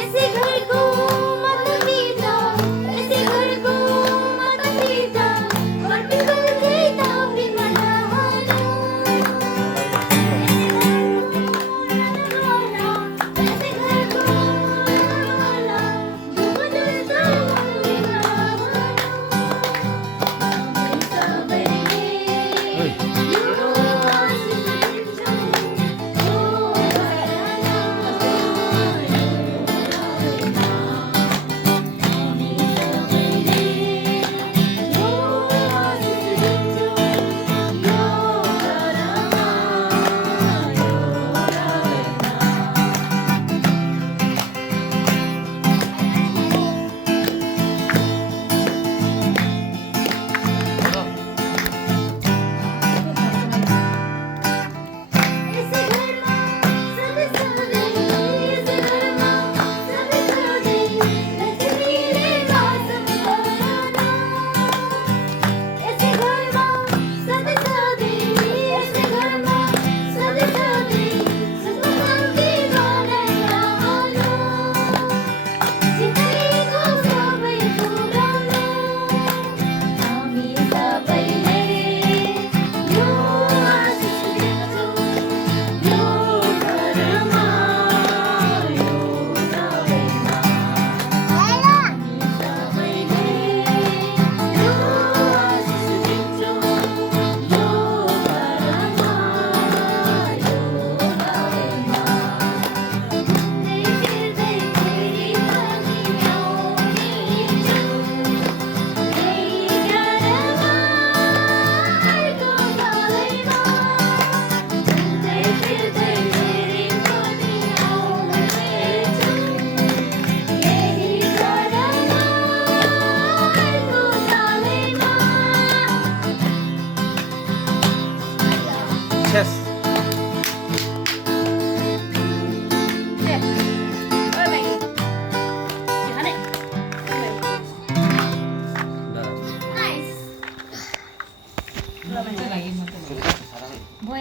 ऐसे घर को मत पीता, ऐसे घर को मत पीता, मत बन देता फिर मनाना। ऐसे घर को मनाना, दूध तो मिलाना। सबरे यू ऐसे घर सब सदे, ऐसे घर सब सदे, लक्ष्मी का संभालना। ऐसे घर सब सदे, ऐसे घर सब सदे, सुखमंती गाना आलो। जितने को सबे पुरानो, आमी सबले यो आशीष देतो। यो करमा यो नवेना, आमी सबले यो आशीष देतो। यो करमा यो नवेना, घूमते फिरते तेरी बगियों में जो, यही करमा को नवेना। घूमते फिरते तेरी बगियों में जो, यही करमा को नवेना। Yes.